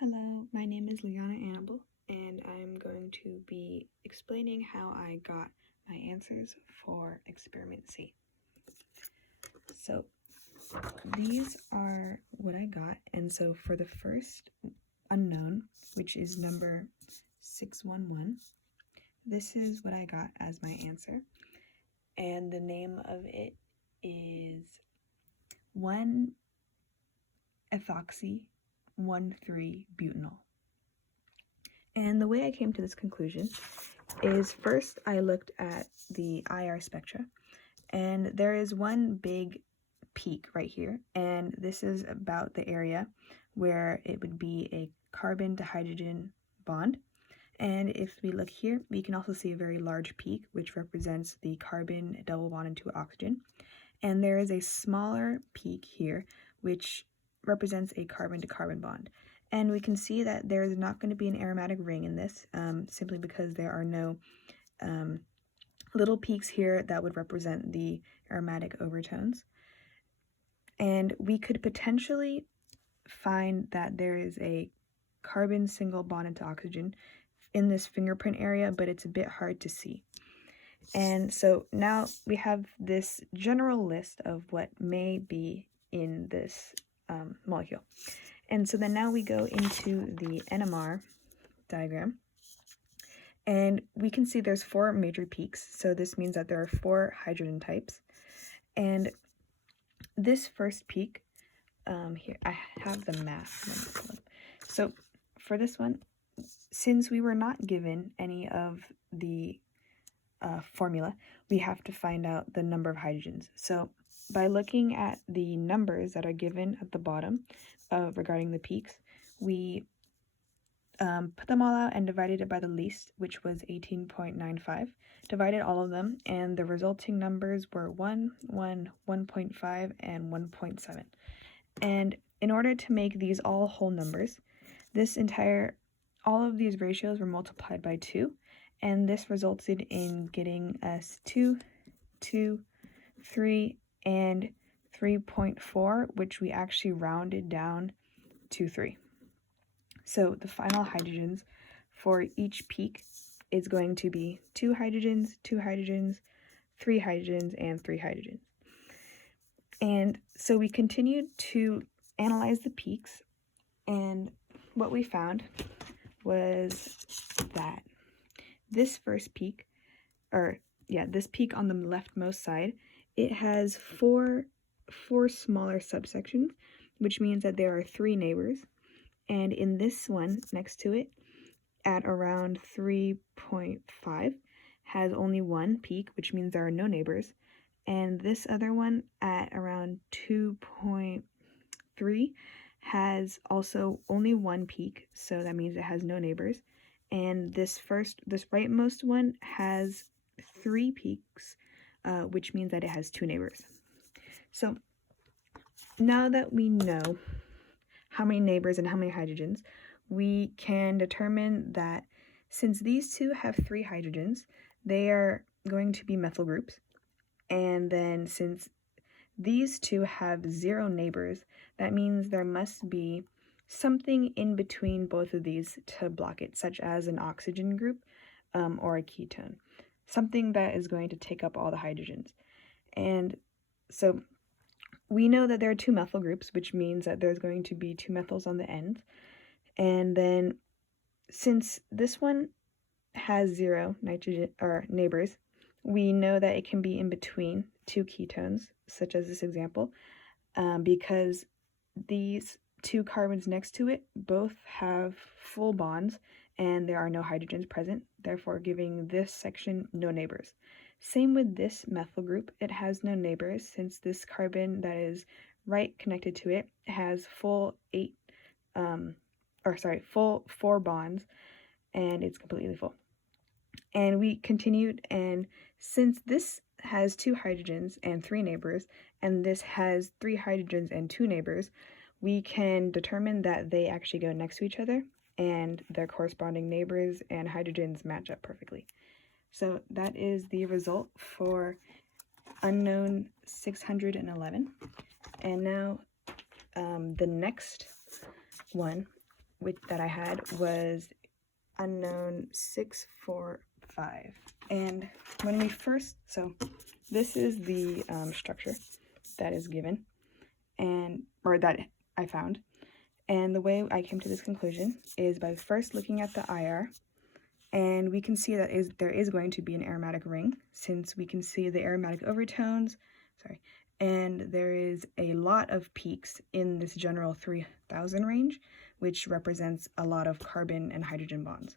Hello, my name is Liana Annabelle, and I'm going to be explaining how I got my answers for experiment C. So these are what I got, and so for the first unknown, which is number 611, this is what I got as my answer, and the name of it is 1-ethoxy-1,3-butanol. And the way I came to this conclusion is first I looked at the IR spectra, and there is one big peak right here, and this is about the area where it would be a carbon to hydrogen bond. And if we look here, we can also see a very large peak, which represents the carbon double bond into oxygen. And there is a smaller peak here, which represents a carbon to carbon bond. And we can see that there is not going to be an aromatic ring in this, simply because there are no little peaks here that would represent the aromatic overtones. And we could potentially find that there is a carbon single bond into oxygen in this fingerprint area, but it's a bit hard to see. And so now we have this general list of what may be in this molecule. And so then now we go into the NMR diagram, and we can see there's 4 major peaks. So this means that there are 4 hydrogen types. And this first peak, here, I have the math. So for this one, since we were not given any of the formula, we have to find out the number of hydrogens. So by looking at the numbers that are given at the bottom regarding the peaks, we put them all out and divided it by the least, which was 18.95. Divided all of them, and the resulting numbers were 1, 1, 1.5, and 1.7. And in order to make these all whole numbers, all of these ratios were multiplied by 2, and this resulted in getting us 2, 2, 3, and 3.4, which we actually rounded down to 3. So the final hydrogens for each peak is going to be 2 hydrogens, 2 hydrogens, 3 hydrogens, and 3 hydrogens. And so we continued to analyze the peaks, and what we found was that this first peak, this peak on the leftmost side, it has four smaller subsections, which means that there are 3 neighbors. And in this one next to it, at around 3.5, has only 1 peak, which means there are no neighbors. And this other one at around 2.3 has also only 1 peak, so that means it has no neighbors. And this rightmost one has 3 peaks, which means that it has 2 neighbors. So now that we know how many neighbors and how many hydrogens, we can determine that since these two have 3 hydrogens, they are going to be methyl groups. And then since these two have 0 neighbors, that means there must be something in between both of these to block it, such as an oxygen group or a ketone, something that is going to take up all the hydrogens. And so we know that there are 2 methyl groups, which means that there's going to be 2 methyls on the end. And then since this one has 0 nitrogen or neighbors, we know that it can be in between 2 ketones, such as this example, because these 2 carbons next to it both have full bonds and there are no hydrogens present, therefore giving this section no neighbors. Same with this methyl group, it has no neighbors since this carbon that is right connected to it has full 4 bonds, and it's completely full. And we continued, and since this has 2 hydrogens and 3 neighbors, and this has 3 hydrogens and 2 neighbors, we can determine that they actually go next to each other, and their corresponding neighbors and hydrogens match up perfectly. So that is the result for unknown 611. And now the next one, that I had was unknown 645. And when we first, so this is the structure that is given, or that I found. And the way I came to this conclusion is by first looking at the IR, and we can see that there is going to be an aromatic ring, since we can see the aromatic overtones, and there is a lot of peaks in this general 3000 range, which represents a lot of carbon and hydrogen bonds.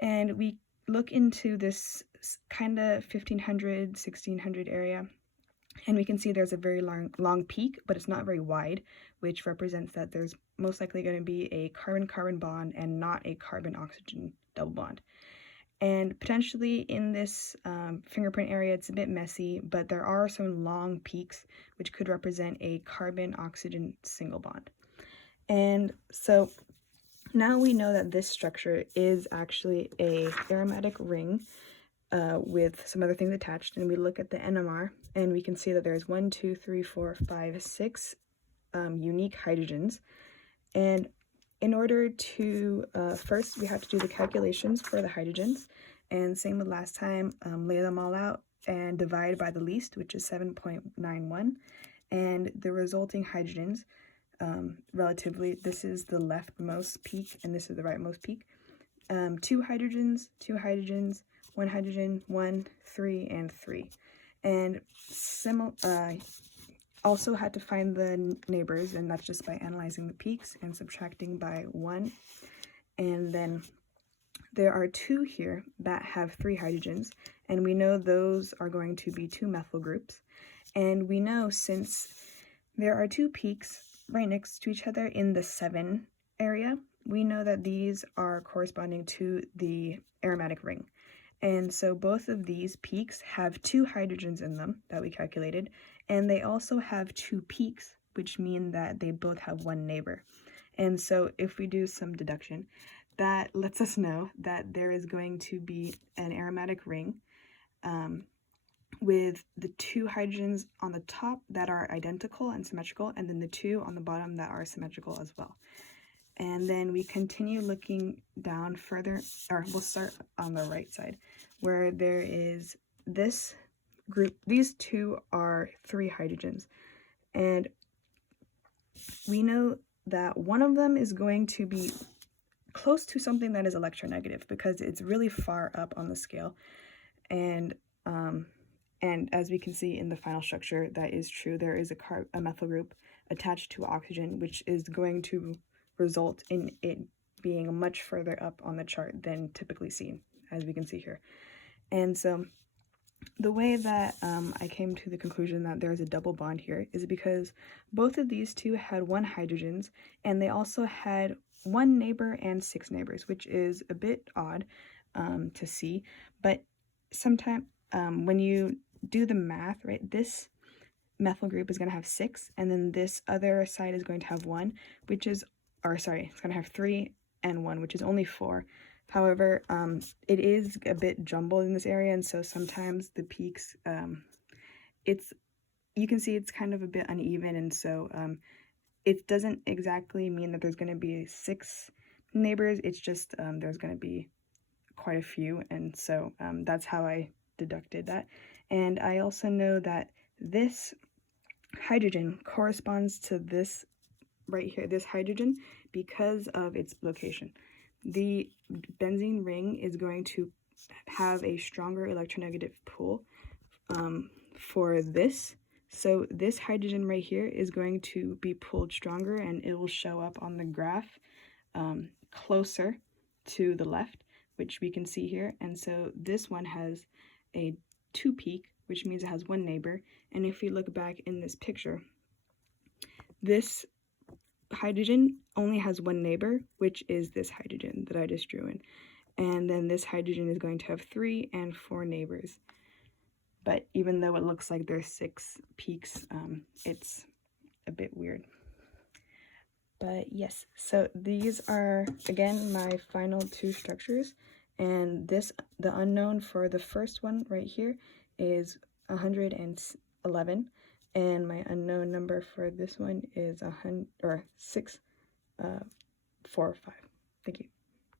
And we look into this kind of 1500, 1600 area, and we can see there's a very long peak, but it's not very wide, which represents that there's most likely going to be a carbon-carbon bond and not a carbon-oxygen double bond. And potentially in this fingerprint area, it's a bit messy, but there are some long peaks, which could represent a carbon-oxygen single bond. And so now we know that this structure is actually a aromatic ring with some other things attached, and we look at the NMR, and we can see that there's 1, 2, 3, 4, 5, 6 unique hydrogens. And in order to, first we have to do the calculations for the hydrogens, and same with last time, lay them all out and divide by the least, which is 7.91, and the resulting hydrogens, relatively, this is the leftmost peak and this is the rightmost peak. 2 hydrogens, 1 hydrogen, 1, 3, and 3. And also had to find the neighbors, and that's just by analyzing the peaks and subtracting by 1. And then there are 2 here that have 3 hydrogens, and we know those are going to be 2 methyl groups. And we know since there are 2 peaks right next to each other in the 7 area, we know that these are corresponding to the aromatic ring. And so both of these peaks have 2 hydrogens in them that we calculated, and they also have 2 peaks, which mean that they both have 1 neighbor. And so if we do some deduction, that lets us know that there is going to be an aromatic ring with the 2 hydrogens on the top that are identical and symmetrical, and then the 2 on the bottom that are symmetrical as well. And then we continue looking down further, or we'll start on the right side, where there is this group. These 2 are 3 hydrogens, and we know that one of them is going to be close to something that is electronegative because it's really far up on the scale. And as we can see in the final structure, that is true. There is a methyl group attached to oxygen, which is going to result in it being much further up on the chart than typically seen, as we can see here. And so the way that I came to the conclusion that there's a double bond here is because both of these 2 had 1 hydrogens, and they also had 1 neighbor and 6 neighbors, which is a bit odd to see. But sometimes when you do the math, right, this methyl group is going to have 6, and then this other side is going to have 1, which is, or sorry, it's going to have 3 and 1, which is only 4. However, it is a bit jumbled in this area, and so sometimes the peaks, you can see it's kind of a bit uneven, and so it doesn't exactly mean that there's going to be 6 neighbors. It's just there's going to be quite a few, and so that's how I deducted that. And I also know that this hydrogen corresponds to this right here, this hydrogen, because of its location. The benzene ring is going to have a stronger electronegative pull for this. So this hydrogen right here is going to be pulled stronger, and it will show up on the graph closer to the left, which we can see here. And so this one has a 2 peak, which means it has 1 neighbor. And if we look back in this picture, this hydrogen only has 1 neighbor, which is this hydrogen that I just drew in. And then this hydrogen is going to have 3 and 4 neighbors. But even though it looks like there's 6 peaks, it's a bit weird. But yes, so these are, again, my final 2 structures. And the unknown for the first one right here is 111. And my unknown number for this one is 645. 4 or 5. Thank you.